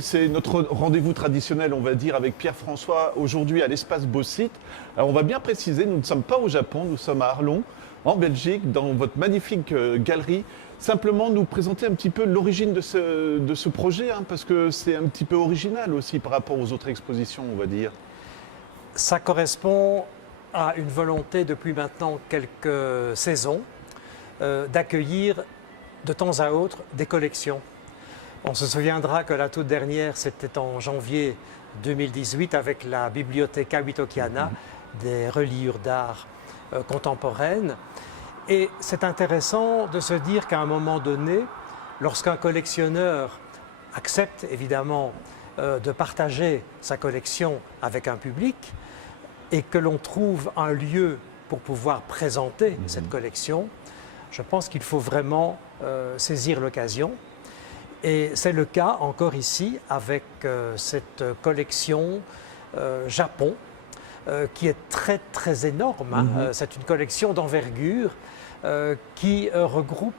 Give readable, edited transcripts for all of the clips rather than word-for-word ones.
C'est notre rendez-vous traditionnel, on va dire, avec Pierre-François, aujourd'hui à l'espace Beau-Site. Alors on va bien préciser, nous ne sommes pas au Japon, nous sommes à Arlon, en Belgique, dans votre magnifique galerie. Simplement nous présenter un petit peu l'origine de ce projet, hein, parce que c'est un petit peu original aussi par rapport aux autres expositions, on va dire. Ça correspond à une volonté depuis maintenant quelques saisons d'accueillir de temps à autre des collections. On se souviendra que la toute dernière, c'était en janvier 2018 avec la Biblioteca Wittokiana, des reliures d'art contemporaines. Et c'est intéressant de se dire qu'à un moment donné, lorsqu'un collectionneur accepte évidemment de partager sa collection avec un public et que l'on trouve un lieu pour pouvoir présenter cette collection, je pense qu'il faut vraiment saisir l'occasion. Et c'est le cas encore ici avec cette collection Japon qui est très très énorme. Hein. C'est une collection d'envergure qui regroupe,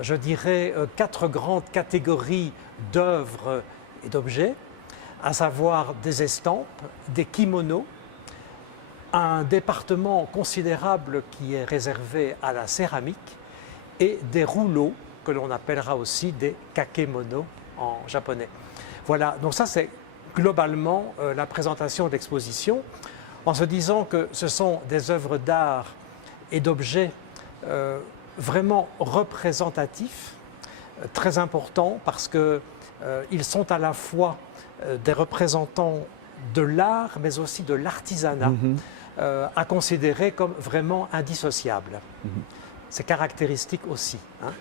je dirais, 4 grandes catégories d'œuvres et d'objets, à savoir des estampes, des kimonos, un département considérable qui est réservé à la céramique et des rouleaux que l'on appellera aussi des kakemono en japonais. Voilà, donc ça c'est globalement la présentation de l'exposition, en se disant que ce sont des œuvres d'art et d'objets vraiment représentatifs, très importants parce qu'ils sont à la fois des représentants de l'art mais aussi de l'artisanat, à considérer comme vraiment indissociables. C'est caractéristique aussi. Hein.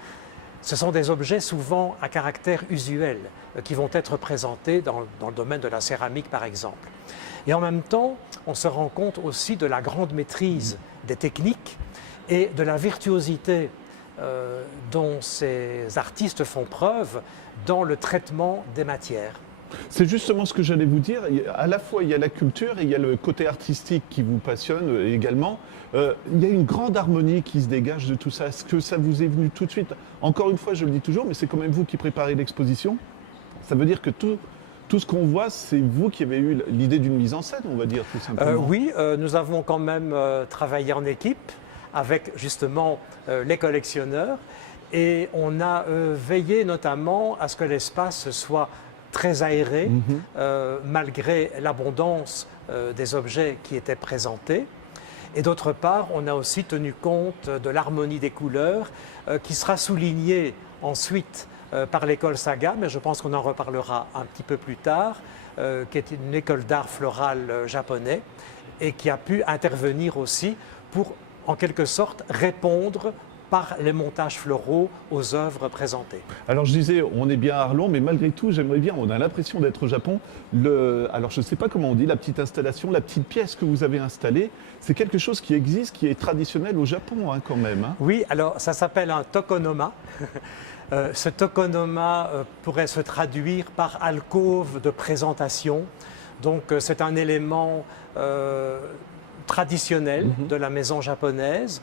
Ce sont des objets souvent à caractère usuel qui vont être présentés dans le domaine de la céramique par exemple. Et en même temps, on se rend compte aussi de la grande maîtrise des techniques et de la virtuosité dont ces artistes font preuve dans le traitement des matières. C'est justement ce que j'allais vous dire. À la fois, il y a la culture et il y a le côté artistique qui vous passionne également. Il y a une grande harmonie qui se dégage de tout ça. Est-ce que ça vous est venu tout de suite? Encore une fois, je le dis toujours, mais c'est quand même vous qui préparez l'exposition. Ça veut dire que tout ce qu'on voit, c'est vous qui avez eu l'idée d'une mise en scène, on va dire, tout simplement. Oui, nous avons quand même travaillé en équipe avec justement les collectionneurs et on a veillé notamment à ce que l'espace soit très aéré, malgré l'abondance des objets qui étaient présentés. Et d'autre part, on a aussi tenu compte de l'harmonie des couleurs qui sera soulignée ensuite par l'école Saga, mais je pense qu'on en reparlera un petit peu plus tard, qui est une école d'art floral japonais et qui a pu intervenir aussi pour, en quelque sorte, répondre par les montages floraux aux œuvres présentées. Alors je disais, on est bien à Arlon, mais malgré tout, j'aimerais bien, on a l'impression d'être au Japon. Alors je ne sais pas comment on dit, la petite installation, la petite pièce que vous avez installée, c'est quelque chose qui existe, qui est traditionnel au Japon hein, quand même. Hein. Oui, alors ça s'appelle un tokonoma. Ce tokonoma pourrait se traduire par alcôve de présentation. Donc c'est un élément traditionnel de la maison japonaise.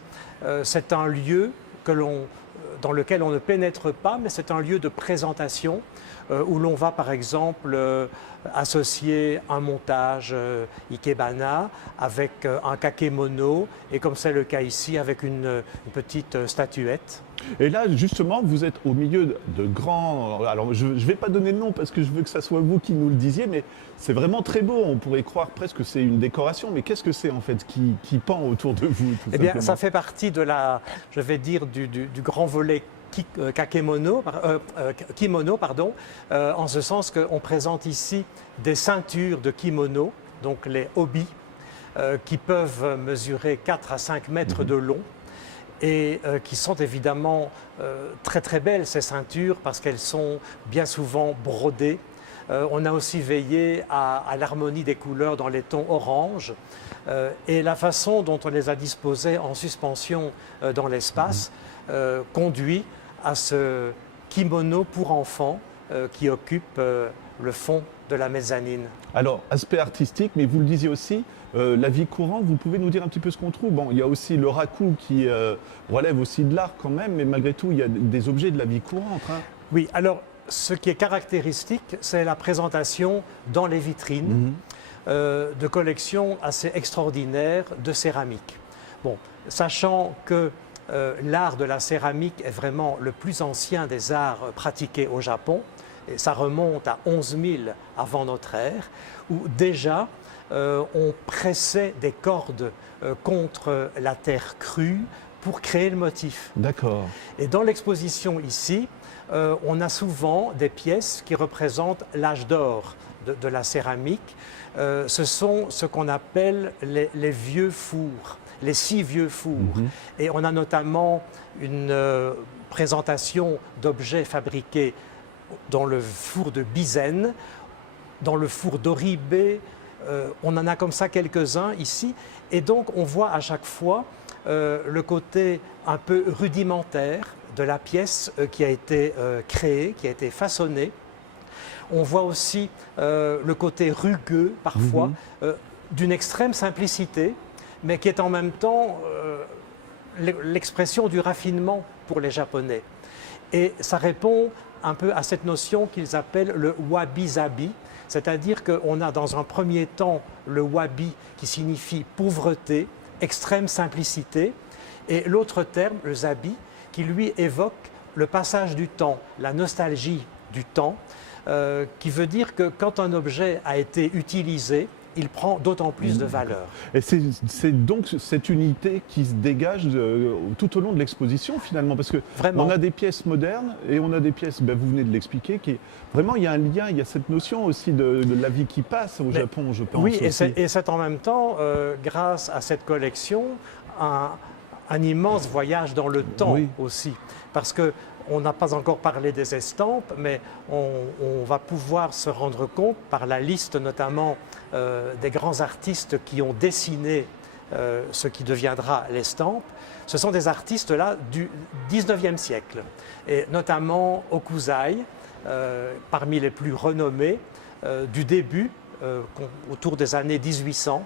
C'est un lieu dans lequel on ne pénètre pas, mais c'est un lieu de présentation où l'on va par exemple associer un montage ikebana avec un kakemono et comme c'est le cas ici avec une petite statuette. Et là, justement, vous êtes au milieu de grands... Alors, je ne vais pas donner de nom parce que je veux que ça soit vous qui nous le disiez, mais c'est vraiment très beau. On pourrait croire presque que c'est une décoration. Mais qu'est-ce que c'est, en fait, qui pend autour de vous tout Eh bien, simplement ça fait partie de je vais dire, du grand volet kimono, en ce sens qu'on présente ici des ceintures de kimono, donc les obi, qui peuvent mesurer 4 à 5 mètres de long, et qui sont évidemment très très belles ces ceintures parce qu'elles sont bien souvent brodées. On a aussi veillé à l'harmonie des couleurs dans les tons orange et la façon dont on les a disposées en suspension dans l'espace conduit à ce kimono pour enfants qui occupe le fond de la mezzanine. Alors, aspect artistique, mais vous le disiez aussi, la vie courante, vous pouvez nous dire un petit peu ce qu'on trouve? Bon, il y a aussi le raku qui relève aussi de l'art quand même, mais malgré tout, il y a des objets de la vie courante. Hein. Oui, alors ce qui est caractéristique, c'est la présentation dans les vitrines de collections assez extraordinaires de céramique. Bon, sachant que l'art de la céramique est vraiment le plus ancien des arts pratiqués au Japon, et ça remonte à 11 000 avant notre ère, où déjà on pressait des cordes contre la terre crue pour créer le motif. D'accord. Et dans l'exposition ici, on a souvent des pièces qui représentent l'âge d'or de la céramique. Ce sont ce qu'on appelle les vieux fours, les 6 vieux fours. Et on a notamment une présentation d'objets fabriqués dans le four de Bizen, dans le four d'Oribe. On en a comme ça quelques-uns ici. Et donc on voit à chaque fois le côté un peu rudimentaire de la pièce qui a été créée, qui a été façonnée. On voit aussi le côté rugueux, parfois, d'une extrême simplicité, mais qui est en même temps l'expression du raffinement pour les Japonais. Et ça répond un peu à cette notion qu'ils appellent le wabi-sabi, c'est-à-dire qu'on a dans un premier temps le wabi qui signifie pauvreté, extrême simplicité, et l'autre terme, le zabi, qui lui évoque le passage du temps, la nostalgie du temps, qui veut dire que quand un objet a été utilisé, il prend d'autant plus de valeur. Et c'est donc cette unité qui se dégage tout au long de l'exposition finalement, parce que on a des pièces modernes et on a des pièces, vous venez de l'expliquer, qui vraiment il y a un lien, il y a cette notion aussi de la vie qui passe au Japon, je pense. Oui, aussi. et c'est en même temps, grâce à cette collection, un immense voyage dans le temps aussi, parce que on n'a pas encore parlé des estampes, mais on va pouvoir se rendre compte par la liste notamment des grands artistes qui ont dessiné ce qui deviendra l'estampe. Ce sont des artistes là du 19e siècle, et notamment Okuzai, parmi les plus renommés du début, autour des années 1800,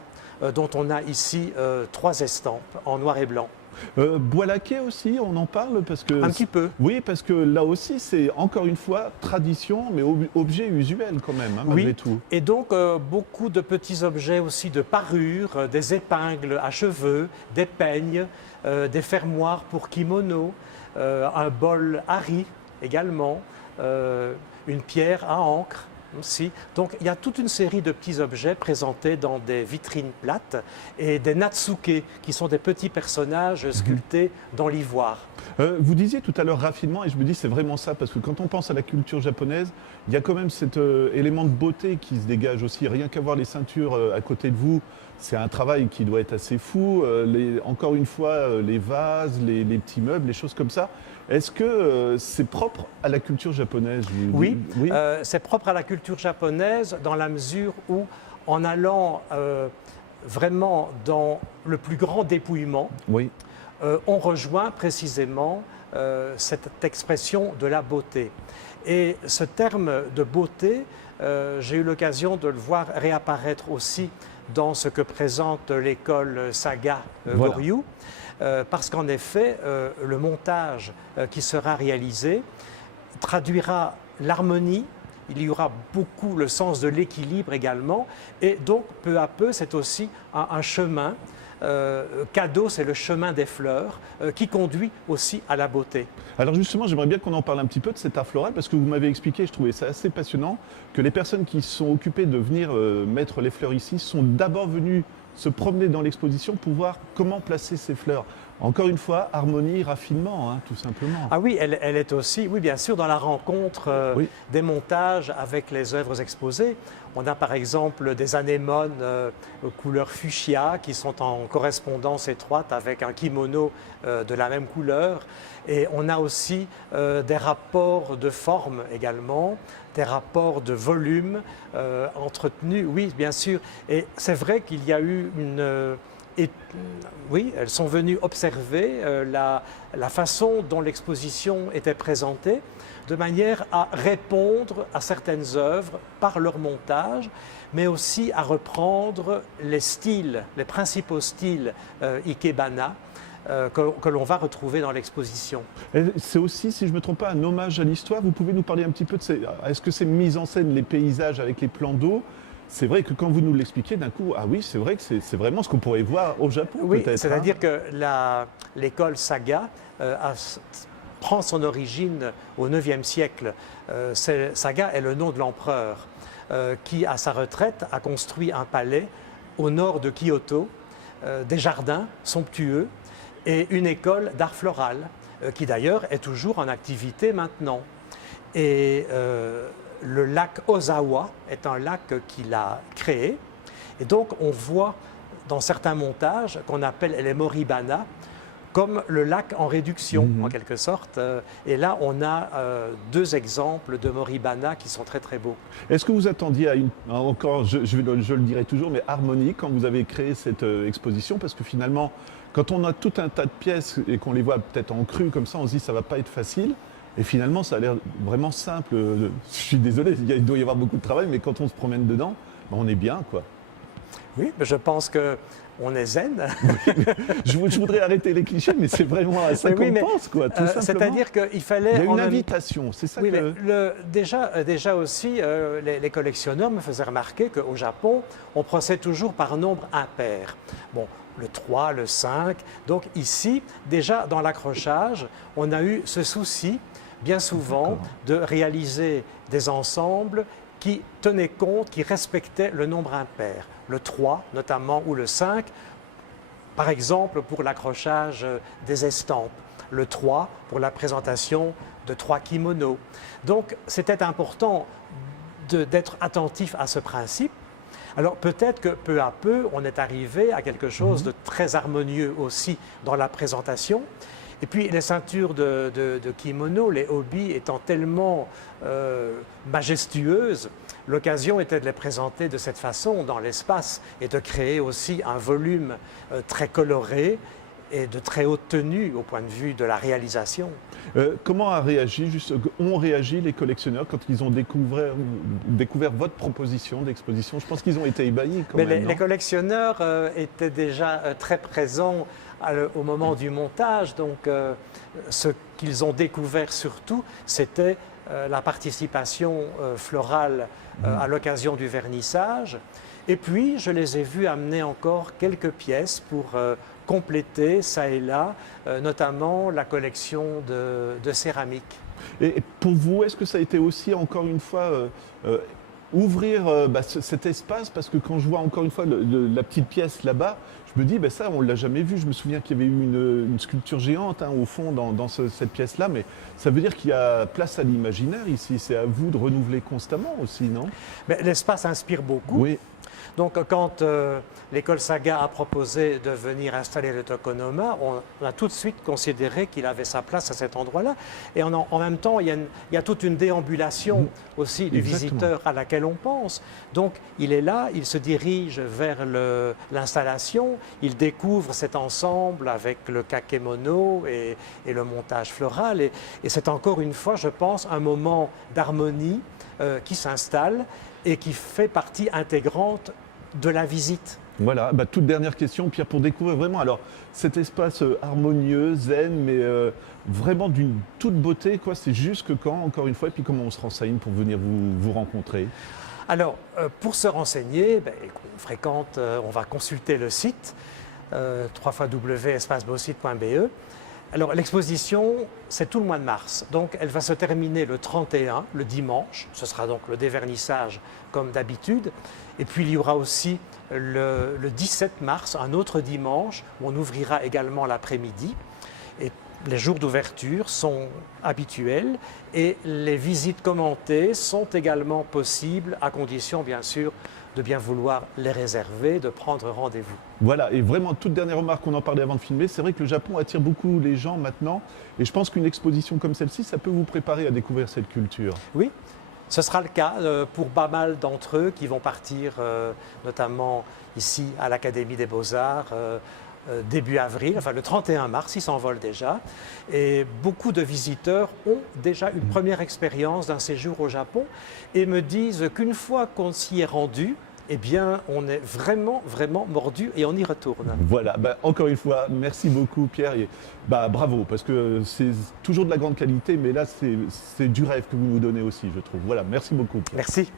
dont on a ici 3 estampes en noir et blanc. Bois laqué aussi, on en parle parce que... Un petit peu. Oui, parce que là aussi, c'est encore une fois tradition, mais objet usuel quand même, malgré tout. Et donc beaucoup de petits objets aussi de parure, des épingles à cheveux, des peignes, des fermoirs pour kimono, un bol hari également, une pierre à encre aussi. Donc il y a toute une série de petits objets présentés dans des vitrines plates et des natsuke qui sont des petits personnages sculptés dans l'ivoire. Vous disiez tout à l'heure raffinement, et je me dis c'est vraiment ça, parce que quand on pense à la culture japonaise, il y a quand même cet élément de beauté qui se dégage aussi. Rien qu'à voir les ceintures à côté de vous, c'est un travail qui doit être assez fou. Encore une fois, les vases, les petits meubles, les choses comme ça. Est-ce que c'est propre à la culture japonaise? Oui, c'est propre à la culture japonaise dans la mesure où, en allant vraiment dans le plus grand dépouillement, on rejoint précisément cette expression de la beauté. Et ce terme de beauté, j'ai eu l'occasion de le voir réapparaître aussi dans ce que présente l'école Saga Goryu, parce qu'en effet, le montage qui sera réalisé traduira l'harmonie, il y aura beaucoup le sens de l'équilibre également, et donc peu à peu, c'est aussi un chemin. Kado, c'est le chemin des fleurs qui conduit aussi à la beauté. Alors justement, j'aimerais bien qu'on en parle un petit peu de cet art floral, parce que vous m'avez expliqué, je trouvais ça assez passionnant, que les personnes qui sont occupées de venir mettre les fleurs ici sont d'abord venues se promener dans l'exposition pour voir comment placer ces fleurs. Encore une fois, harmonie, raffinement, tout simplement. Ah oui, elle est aussi, oui bien sûr, dans la rencontre des montages avec les œuvres exposées. On a par exemple des anémones couleur fuchsia qui sont en correspondance étroite avec un kimono de la même couleur. Et on a aussi des rapports de forme également, des rapports de volume entretenus, oui bien sûr. Et c'est vrai qu'il y a eu oui, elles sont venues observer la façon dont l'exposition était présentée, de manière à répondre à certaines œuvres par leur montage, mais aussi à reprendre les styles, les principaux styles ikebana, que l'on va retrouver dans l'exposition. C'est aussi, si je ne me trompe pas, un hommage à l'histoire. Vous pouvez nous parler un petit peu de est-ce que c'est mis en scène les paysages avec les plans d'eau? C'est vrai que quand vous nous l'expliquez, d'un coup, ah oui, c'est vrai que c'est vraiment ce qu'on pourrait voir au Japon, Oui, peut-être. c'est-à-dire que l'école Saga prend son origine au IXe siècle. Saga est le nom de l'empereur qui, à sa retraite, a construit un palais au nord de Kyoto, des jardins somptueux et une école d'art floral qui d'ailleurs est toujours en activité maintenant. Et le lac Ozawa est un lac qu'il a créé. Et donc on voit dans certains montages qu'on appelle les Moribana comme le lac en réduction en quelque sorte. Et là on a deux exemples de Moribana qui sont très très beaux. Est-ce que vous attendiez à encore, je le dirai toujours, mais harmonie quand vous avez créé cette exposition? Parce que finalement, quand on a tout un tas de pièces et qu'on les voit peut-être en cru comme ça, on se dit ça va pas être facile. Et finalement, ça a l'air vraiment simple. Je suis désolé, il doit y avoir beaucoup de travail, mais quand on se promène dedans, on est bien, quoi. Oui, mais je pense qu'on est zen. Je voudrais arrêter les clichés, mais c'est vraiment à ça qu'on pense, quoi, tout simplement. C'est-à-dire qu'il fallait... Il y a une invitation, c'est ça oui, que... Mais déjà aussi, les collectionneurs me faisaient remarquer qu'au Japon, on procède toujours par nombre impair. Bon, le 3, le 5. Donc ici, déjà dans l'accrochage, on a eu ce souci, bien souvent, de réaliser des ensembles qui tenaient compte, qui respectaient le nombre impair. Le 3 notamment, ou le 5, par exemple pour l'accrochage des estampes. Le 3 pour la présentation de 3 kimonos. Donc c'était important d'être attentif à ce principe. Alors peut-être que peu à peu, on est arrivé à quelque chose de très harmonieux aussi dans la présentation. Et puis les ceintures de kimono, les hobbies étant tellement majestueuses, l'occasion était de les présenter de cette façon dans l'espace et de créer aussi un volume très coloré et de très haute tenue au point de vue de la réalisation. Comment ont réagi les collectionneurs quand ils ont découvert votre proposition d'exposition? Je pense qu'ils ont été ébahis quand même. Les collectionneurs étaient déjà très présents au moment du montage, donc ce qu'ils ont découvert surtout, c'était la participation florale à l'occasion du vernissage. Et puis, je les ai vus amener encore quelques pièces pour compléter, ça et là, notamment la collection de céramique. Et pour vous, est-ce que ça a été aussi, encore une fois, ouvrir cet espace? Parce que quand je vois encore une fois la petite pièce là-bas, je me dis, ça, on ne l'a jamais vu. Je me souviens qu'il y avait eu une sculpture géante au fond dans cette pièce-là, mais ça veut dire qu'il y a place à l'imaginaire ici. C'est à vous de renouveler constamment aussi, non? L'espace inspire beaucoup. Oui. Donc quand l'école Saga a proposé de venir installer le Tokonoma, on a tout de suite considéré qu'il avait sa place à cet endroit-là. Et en même temps, il y a toute une déambulation aussi du visiteur à laquelle on pense. Donc il est là, il se dirige vers l'installation, il découvre cet ensemble avec le kakemono et le montage floral. Et c'est encore une fois, je pense, un moment d'harmonie qui s'installe et qui fait partie intégrante de la visite. Voilà, toute dernière question, Pierre, pour découvrir vraiment alors cet espace harmonieux, zen, mais vraiment d'une toute beauté, quoi. C'est jusque quand, encore une fois, et puis comment on se renseigne pour venir vous rencontrer? Alors, pour se renseigner, on va consulter le site www.espacebauxite.be. Alors, l'exposition, c'est tout le mois de mars. Donc, elle va se terminer le 31, le dimanche. Ce sera donc le dévernissage comme d'habitude. Et puis, il y aura aussi le 17 mars, un autre dimanche, où on ouvrira également l'après-midi. Et les jours d'ouverture sont habituels et les visites commentées sont également possibles, à condition, bien sûr, de bien vouloir les réserver, de prendre rendez-vous. Voilà, et vraiment, toute dernière remarque, on en parlait avant de filmer, c'est vrai que le Japon attire beaucoup les gens maintenant, et je pense qu'une exposition comme celle-ci, ça peut vous préparer à découvrir cette culture. Oui, ce sera le cas pour pas mal d'entre eux qui vont partir, notamment ici à l'Académie des Beaux-Arts, début avril, enfin le 31 mars, ils s'envolent déjà. Et beaucoup de visiteurs ont déjà une première expérience d'un séjour au Japon et me disent qu'une fois qu'on s'y est rendu, eh bien, on est vraiment, vraiment mordu et on y retourne. Voilà, encore une fois, merci beaucoup Pierre, et bravo, parce que c'est toujours de la grande qualité, mais là c'est du rêve que vous nous donnez aussi, je trouve. Voilà, merci beaucoup Pierre. Merci.